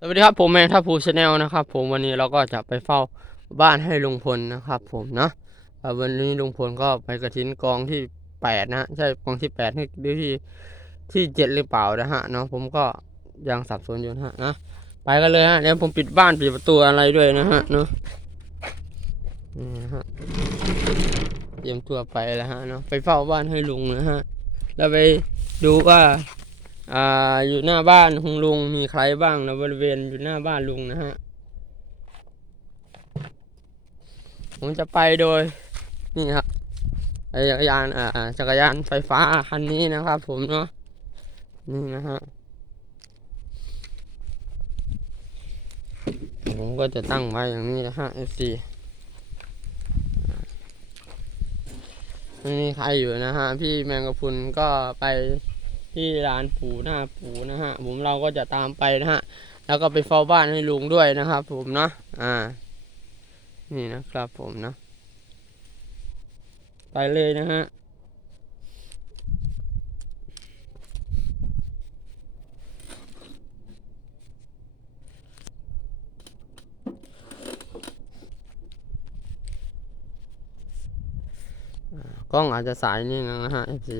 สวัสดีครับผมแมงทัพพูชาแนลนะครับ ผมวันนี้เราก็จะไปเฝ้าบ้านให้ลุงพลนะครับ ผมนะวันนี้ลุงพลก็ไปกระถินกองที่แปดนะฮะใช่กองที่แปดหรือที่ที่เจ็ดหรือเปล่านะฮะเนาะผมก็ยังสับสนอยู่นะฮะนะไปกันเลยฮะเดี๋ยวผมปิดบ้านปิดประตูอะไรด้วยนะฮะเนาะนี่นะฮะเตรียมตัวไปแล้วฮะเนาะไปเฝ้าบ้านให้ลุงนะฮะแล้วไปดูว่า อ่าอยู่หน้าบ้านของลุงมีใครบ้างนะบริเวณอยู่หน้าบ้านลุงนะฮะผมจะไปโดยนี่ครับจักรยานอ่าจักรยานไฟฟ้าคันนี้นะครับ ผมเนาะนี่นะฮะผมก็จะตั้งไว้อย่างนี้นะฮะ FC ไม่มีใครอยู่นะฮะ พี่แมงกะพุนก็ไป ที่ร้านปูหน้าปูนะฮะผมเราก็จะตามไปนะฮะแล้วก็ไปเฝ้าบ้านให้ลุงด้วยนะครับ ผมเนาะอ่า นี่นะครับผมเนาะไปเลยนะฮะกล้องอาจจะสายนิดนึงนะฮะ FC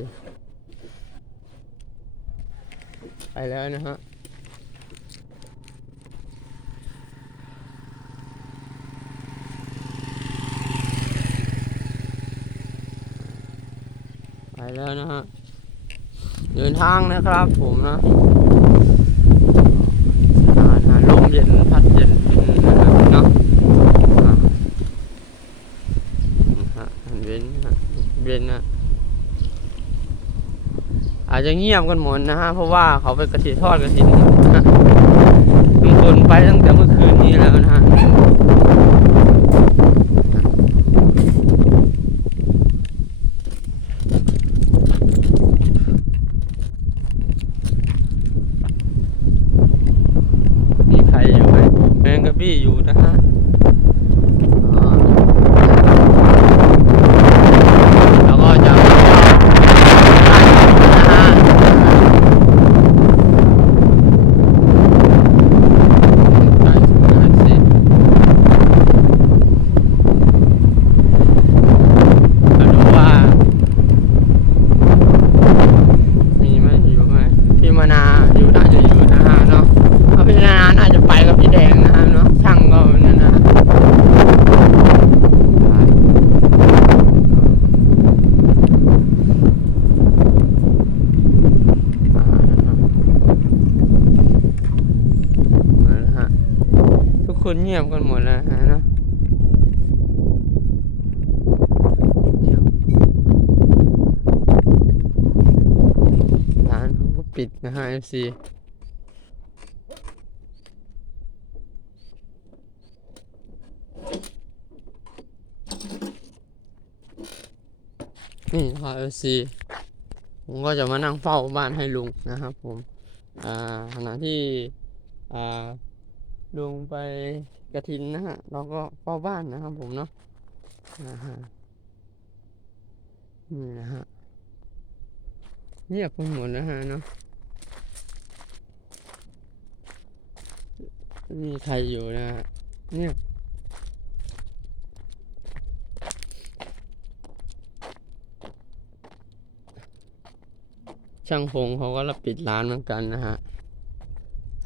ไปแล้วนะฮะไปแล้วนะฮะเดินทางนะครับผมนะลมเย็นพัดเย็นนะเนาะอ่านเว้นนะฮะเว้นนะ อาจจะเงียบกันหมดนะฮะเพราะว่าเขาไปกระถิ่นทอดกระถิ่นนะฮะลุงคนไปตั้งแต่เมื่อคืนนี้แล้วนะฮะ มีใครอยู่ไหมแมงกะบี้อยู่นะฮะอ่าแล้วก็จะมานะฮะไปถึงแล้วสิมาดูว่า มีไหมอยู่ไหมพี่มานาอยู่น่าจะอยู่นะฮะเนาะเอาพี่นานาน่าจะไปกับพี่แดงนะฮะเนาะช่างก็นั่นนะฮะมาแล้วฮะทุก คนเงียบกันหมดแล้วนะร้านเขาก็ปิดนะฮะ FC นี่ครับ FC ผมก็จะมานั่งเฝ้าบ้านให้ลุงนะครับผม อ่าขณะที่ อ่า ลงไปกระถินนะฮะ เราก็เฝ้าบ้านนะครับผมเนาะนะฮะนี่นะฮะเงียบไปหมดแล้วฮะเนาะมีใครอยู่นะฮะเงียบช่างพงเขาก็รับปิดร้านเหมือนกันนะฮะ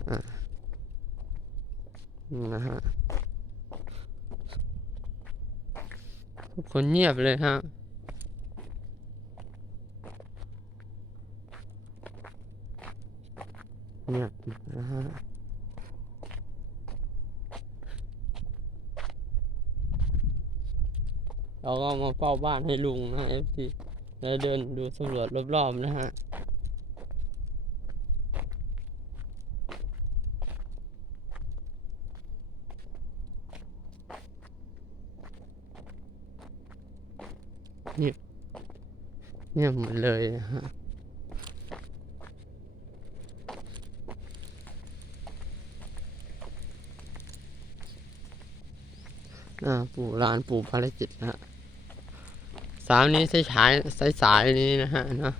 อะ นี่นะฮะทุกคนเงียบเลยฮะเนี่ยนะฮะเราก็มาเฝ้าบ้านให้ลุงนะเอฟซีแล้วเดินดูสำรวจรอบๆนะฮะ เงียบเงียหมดเลยนะฮะอ่าปู่ลานปู่ภารกิจนะฮะสามนี้ใช้ฉายสายสายนี้นะฮะเนาะ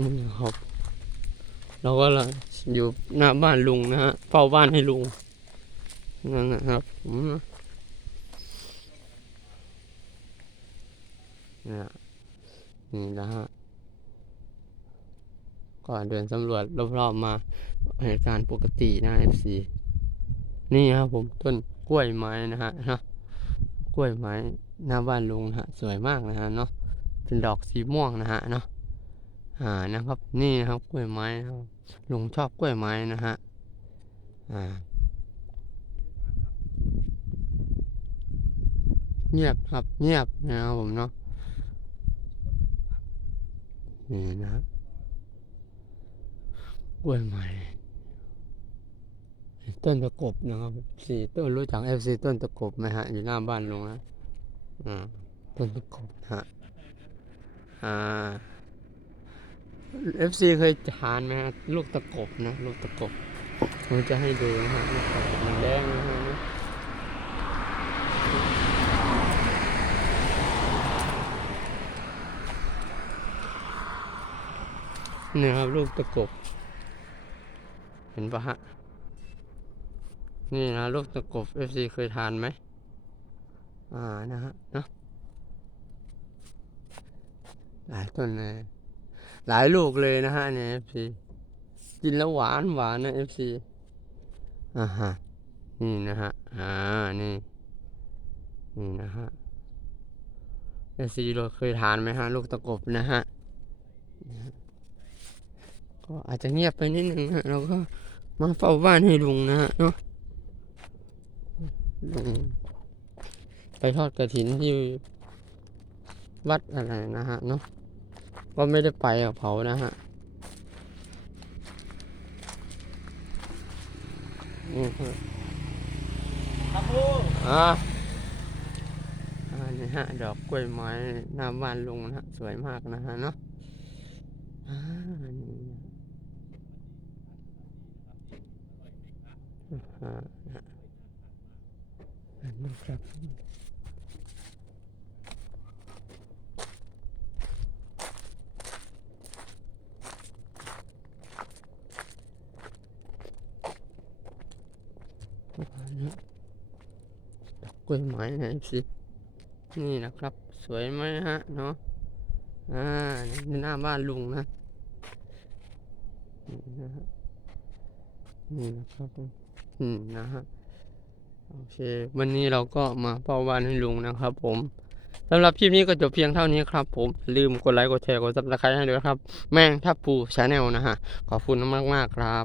นี่ครับ เราก็เลยอยู่หน้าบ้านลุงนะฮะเฝ้าบ้านให้ลุงนั่นนะครับอืมนี่นี่นะฮะก่อนเดินสำรวจรอบๆมาเหตุการณ์ปกตินะ FC นี่ครับผมต้นกล้วยไม้นะฮะนะกล้วยไม้หน้าบ้านลุงนะฮะสวยมากนะฮะเนาะเป็นดอกสีม่วงนะฮะเนาะ อ่านะครับ นี่นะครับกล้วยไม้นะครับลุงชอบกล้วยไม้นะฮะอ่าเงียบครับเงียบนะครับผมเนาะนี่นะกล้วยไม้ต้นตะกบนะครับสี่ต้นรู้จักเอฟซีต้นตะกบไหมฮะอยู่หน้าบ้านลุงนะอ่าต้นตะกบนะฮะอ่า เอฟซีเคยทานไหมฮะลูกตะกบนะลูกตะกบผมจะให้ดูนะฮะลูกตะกบมันแดงนะฮะนี่ครับลูกตะกบ เห็นปะฮะ นี่นะลูกตะกบ FC เคยทานไหมอ่านะฮะเนาะหลายต้นเลย หลายลูกเลยนะฮะเนี่ย FC กินแล้วหวานหวานนะ FC อ่าฮะนี่นะฮะอ่านี่นี่นะฮะ FC เราเคยทานไหมฮะ ลูกตะกบนะฮะก็อาจจะเงียบไปนิดนึงนะเราก็มาเฝ้าบ้านให้ลุงนะฮะเนาะลุงไปทอดกระถินที่วัดอะไรนะฮะเนาะ ก็ไม่ได้ไปกับเขานะฮะนี่ฮะครับลุงอ่าอ่านี่ฮะ ดอกกล้วยไม้หน้าบ้านลุงนะฮะ สวยมากนะฮะเนาะอ่านี่นะอ่านะครับ ดอกกล้วยไม้นะสินี่นะครับ สวยไหมฮะเนาะอ่านี่หน้าบ้านลุงนะนี่นะฮะนี่นะครับอืมนะฮะโอเค วันนี้เราก็มาเฝ้าบ้านให้ลุงนะครับผมสำหรับคลิปนี้ก็จบเพียงเท่านี้ครับ ผมอย่าลืมกดไลค์กดแชร์กดซับสไครต์ให้ด้วยครับ แม่งทับปูชาแนลนะฮะ ขอบคุณมากๆครับ